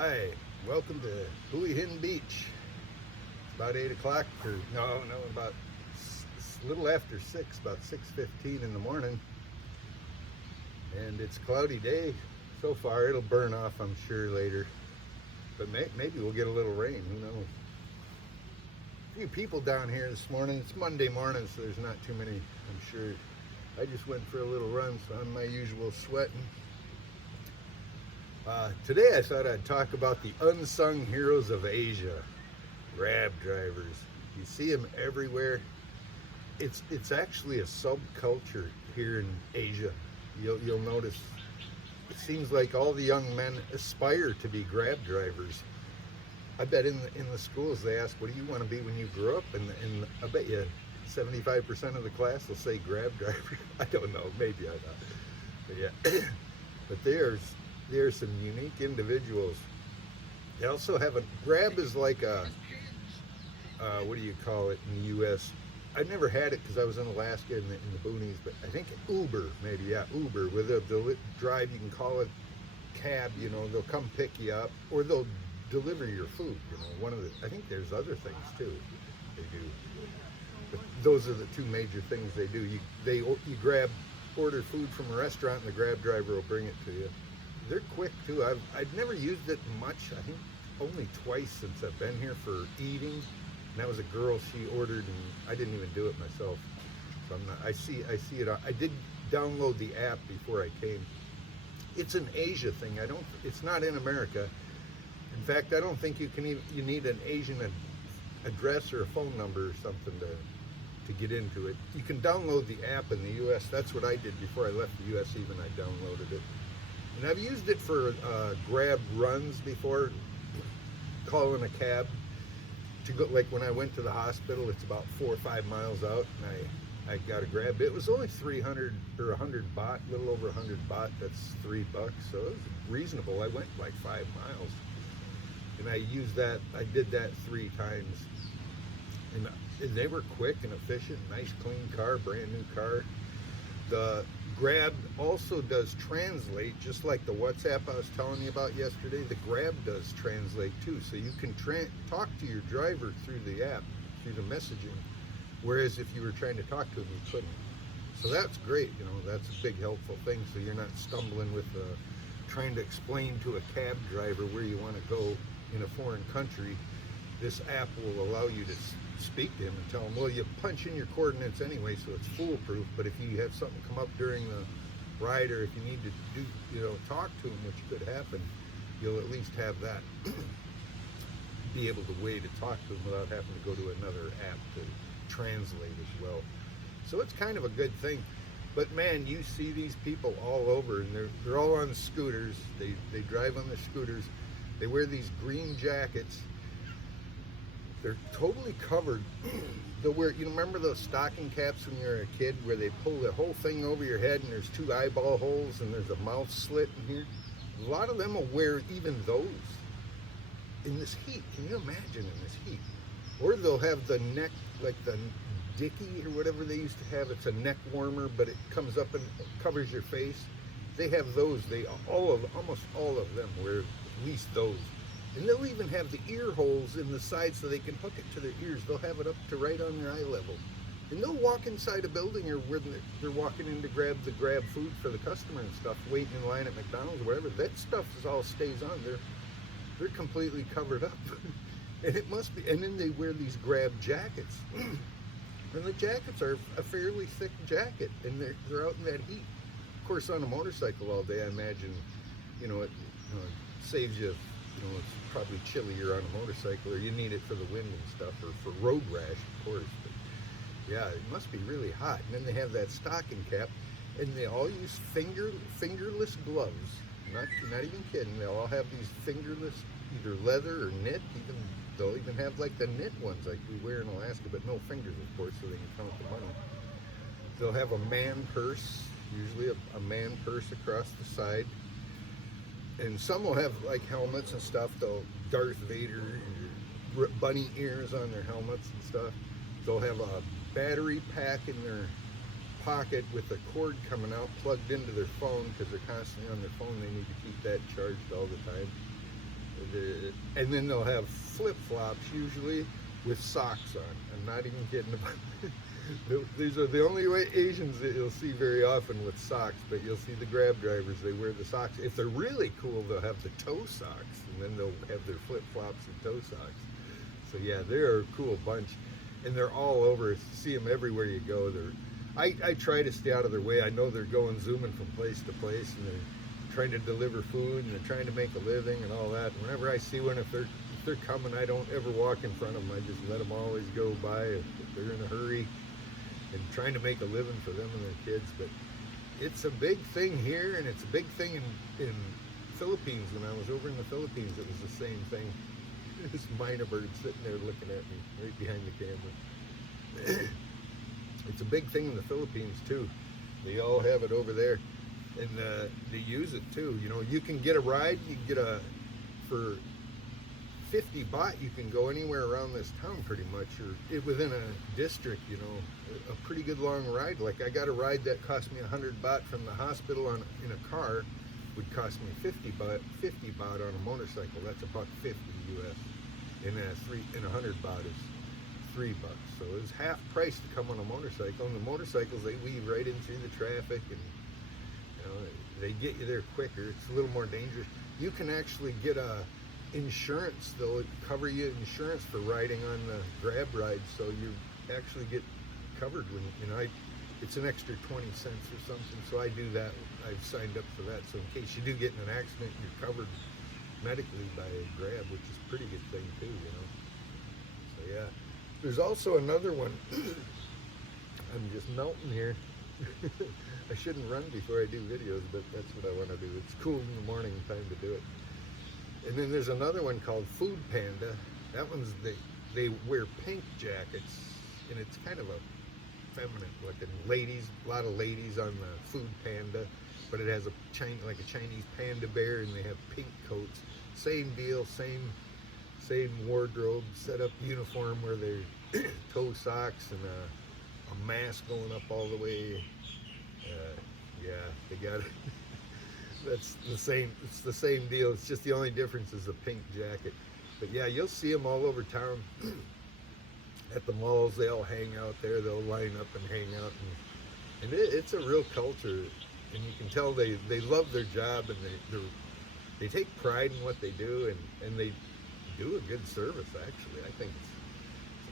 Hi, welcome to Hooey Hin Beach. It's about 8 o'clock, or no, about a little after 6, about 6:15 in the morning. And it's a cloudy day so far. It'll burn off, I'm sure, later. But maybe we'll get a little rain, who knows. A few people down here this morning. It's Monday morning, so there's not too many, I'm sure. I just went for a little run, so I'm my usual sweating. Today I thought I'd talk about the unsung heroes of Asia, grab drivers. You see them everywhere. It's actually a subculture here in Asia. You'll notice it seems like all the young men aspire to be grab drivers. I bet in the schools they ask, what do you want to be when you grow up? And I bet you 75% of the class will say grab driver. I don't know, maybe I don't. But yeah, but there's some unique individuals. They also have grab is like a, what do you call it in the U.S.? I never had it because I was in Alaska in the boonies, but I think Uber, maybe, yeah, Uber, where they'll drive, you can call it cab, they'll come pick you up, or they'll deliver your food, I think there's other things too they do. But those are the two major things they do. You order food from a restaurant and the grab driver will bring it to you. They're quick too. I've never used it much. I think only twice since I've been here for eating. And that was a girl, she ordered, and I didn't even do it myself. So I see it. I did download the app before I came. It's an Asia thing. It's not in America. In fact, I don't think you need an Asian address or a phone number or something to get into it. You can download the app in the US. That's what I did before I left the US even. I downloaded it. And I've used it for grab runs before, calling a cab to go. Like when I went to the hospital, it's about 4 or 5 miles out, and I got a grab. It was only 300 or 100 baht, a little over 100 baht. That's $3, so it was reasonable. I went like 5 miles, and I used that. I did that 3 times, and they were quick and efficient. Nice, clean car, brand new car. The Grab also does translate, just like the WhatsApp I was telling you about yesterday. The Grab does translate too, so you can talk to your driver through the app, through the messaging, whereas if you were trying to talk to him, you couldn't. So that's great, that's a big helpful thing, so you're not stumbling with trying to explain to a cab driver where you want to go in a foreign country. This app will allow you to speak to him and tell him, well, you punch in your coordinates anyway, so it's foolproof. But if you have something come up during the ride, or if you need to talk to him, which could happen, you'll at least have that be able to way to talk to him without having to go to another app to translate as well. So it's kind of a good thing. But man, you see these people all over, and they're all on scooters. They drive on their scooters. They wear these green jackets. They're totally covered. They'll wear, remember those stocking caps when you were a kid where they pull the whole thing over your head and there's 2 eyeball holes and there's a mouth slit in here? A lot of them will wear even those in this heat. Can you imagine in this heat? Or they'll have the neck, like the dicky or whatever they used to have. It's a neck warmer, but it comes up and covers your face. They have those. Almost all of them wear at least those. And they'll even have the ear holes in the side so they can hook it to their ears. They'll have it up to right on their eye level. And they'll walk inside a building, or where they're walking in to grab food for the customer and stuff, waiting in line at McDonald's or whatever. That stuff all stays on. They're completely covered up. And it must be. And then they wear these grab jackets. And the jackets are a fairly thick jacket, and they're out in that heat. Of course, on a motorcycle all day, I imagine, it saves you. It's probably chillier on a motorcycle, or you need it for the wind and stuff, or for road rash, of course. But yeah, it must be really hot. And then they have that stocking cap, and they all use fingerless gloves. Not even kidding. They'll all have these fingerless, either leather or knit. They'll even have like the knit ones like we wear in Alaska, but no fingers, of course, so they can count the money. They'll have a man purse, usually a man purse across the side. And some will have like helmets and stuff. They'll Darth Vader, bunny ears on their helmets and stuff. They'll have a battery pack in their pocket with a cord coming out plugged into their phone, because they're constantly on their phone. They need to keep that charged all the time. And then they'll have flip-flops usually with socks on. I'm not even kidding about these are the only way Asians that you'll see very often with socks, but you'll see the Grab drivers, they wear the socks. If they're really cool, they'll have the toe socks, and then they'll have their flip-flops and toe socks. So yeah, they're a cool bunch, and they're all over. See them everywhere you go. I try to stay out of their way. I know they're going zooming from place to place, and they're trying to deliver food, and they're trying to make a living and all that. And whenever I see one, if they're coming, I don't ever walk in front of them. I just let them always go by if they're in a hurry, and trying to make a living for them and their kids. But it's a big thing here, and it's a big thing in Philippines. When I was over in the Philippines, it was the same thing. This minor bird sitting there looking at me right behind the camera. It's a big thing in the Philippines too. They all have it over there, and they use it too. You know, you can get a ride. You can get for 50 baht, you can go anywhere around this town pretty much, or within a district, you know, a pretty good long ride. Like I got a ride that cost me 100 baht from the hospital in a car, would cost me 50 baht on a motorcycle. That's $1.50 US, and 100 baht is $3. So it was half price to come on a motorcycle. And the motorcycles, they weave right in through the traffic, and you know, they get you there quicker. It's a little more dangerous. You can actually get insurance. They'll cover you insurance for riding on the Grab ride, so you actually get covered when, you know, it's an extra 20 cents or something, so I do that. I've signed up for that, so in case you do get in an accident, you're covered medically by Grab, which is a pretty good thing too, you know. So yeah, there's also another one. I'm just melting here. I shouldn't run before I do videos, but that's what I want to do. It's cool in the morning, time to do it. And then there's another one called Food Panda. That one's, they wear pink jackets, and it's kind of a feminine looking. Ladies, a lot of ladies on the Food Panda, but it has like a Chinese panda bear, and they have pink coats. Same deal, same wardrobe, set up uniform where they're toe socks and a mask going up all the way. Yeah, they got it. That's the same. It's the same deal. It's just the only difference is the pink jacket. But yeah, you'll see them all over town. At the malls, they all hang out there. They'll line up and hang out, and it's a real culture. And you can tell they love their job, and they take pride in what they do, and they do a good service. Actually, I think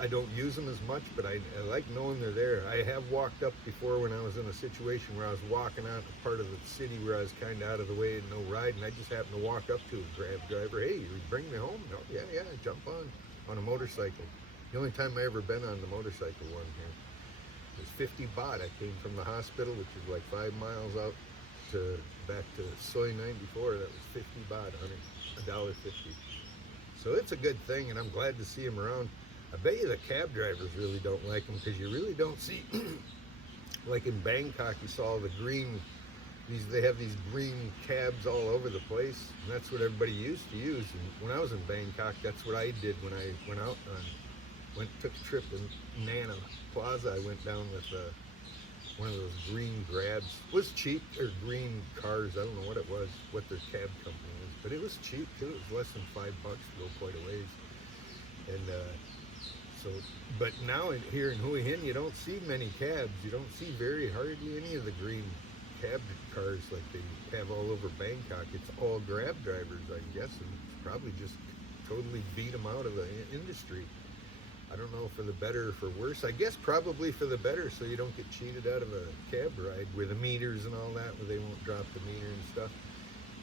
I don't use them as much, but I like knowing they're there. I have walked up before when I was in a situation where I was walking out to part of the city where I was kind of out of the way and no ride, and I just happened to walk up to a Grab driver. Hey, you bring me home? No, yeah, jump on a motorcycle. The only time I ever been on the motorcycle one here. It was 50 baht. I came from the hospital, which is like 5 miles out back to Soy 94. That was 50 baht, $1.50. So it's a good thing, and I'm glad to see them around. I bet you the cab drivers really don't like them, because you really don't see, like in Bangkok, you saw the green, they have these green cabs all over the place, and that's what everybody used to use. And when I was in Bangkok, that's what I did when I went out took a trip in Nana Plaza. I went down with one of those green Grabs. It was cheap, or green cars, I don't know what it was, what their cab company was, but it was cheap too. It was less than $5 to go quite a ways. And but now here in Hue Hin, you don't see many cabs. You don't see hardly any of the green cab cars like they have all over Bangkok. It's all Grab drivers, I'm guessing. Probably just totally beat them out of the industry. I don't know for the better or for worse. I guess probably for the better, so you don't get cheated out of a cab ride with the meters and all that, where they won't drop the meter and stuff.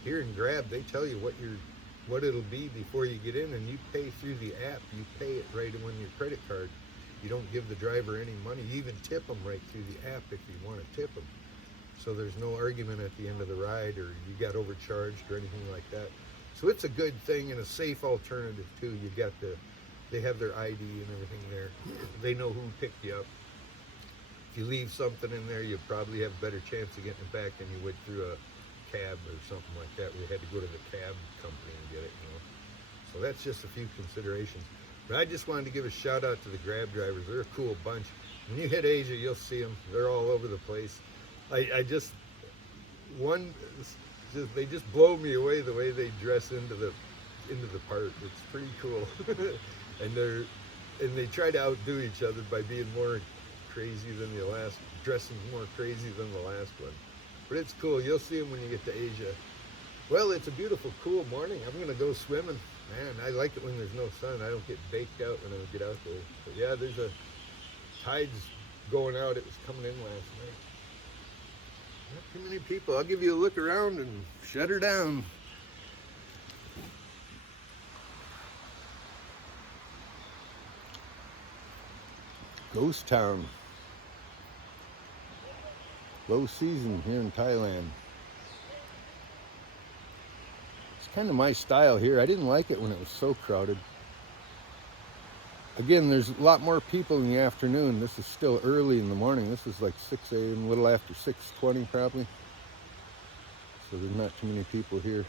Here in Grab, they tell you what it'll be before you get in, and you pay through the app. You pay it right on your credit card. You don't give the driver any money. You even tip them right through the app if you want to tip them. So there's no argument at the end of the ride, or you got overcharged or anything like that. So it's a good thing and a safe alternative too. They have their ID and everything there. They know who picked you up. If you leave something in there, you probably have a better chance of getting it back than you would through a cab or something like that, where you had to go to the cab company and get it, you know. So that's just a few considerations. But I just wanted to give a shout out to the Grab drivers. They're a cool bunch. When you hit Asia, you'll see them. They're all over the place. They just blow me away the way they dress into the into the part. It's pretty cool. and they try to outdo each other by being more crazy than the last, dressing more crazy than the last one. But it's cool. You'll see them when you get to Asia. Well, it's a beautiful, cool morning. I'm gonna go swimming. Man, I like it when there's no sun. I don't get baked out when I get out there. But yeah, there's a tide's going out. It was coming in last night. Not too many people. I'll give you a look around and shut her down. Ghost town. Low season here in Thailand. It's kind of my style here. I didn't like it when it was so crowded. Again, there's a lot more people in the afternoon. This is still early in the morning. This is like 6 a.m., a little after 6:20 probably. So there's not too many people here.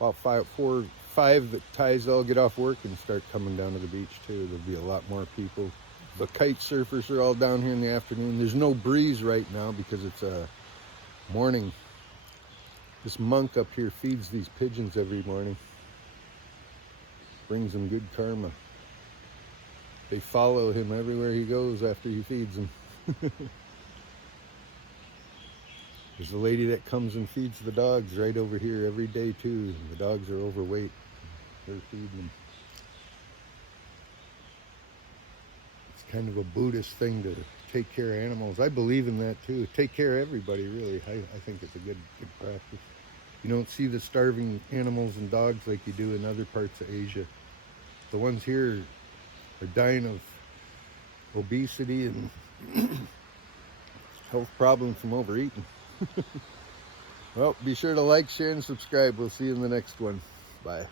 About 5 that Thais all get off work and start coming down to the beach too. There'll be a lot more people. The kite surfers are all down here in the afternoon. There's no breeze right now because it's morning. This monk up here feeds these pigeons every morning. Brings them good karma. They follow him everywhere he goes after he feeds them. There's a lady that comes and feeds the dogs right over here every day too. The dogs are overweight. They're feeding them. It's kind of a Buddhist thing to take care of animals. I believe in that too. Take care of everybody, really. I think it's a good practice. You don't see the starving animals and dogs like you do in other parts of Asia. The ones here are dying of obesity and health problems from overeating. Well, be sure to like, share, and subscribe. We'll see you in the next one. Bye.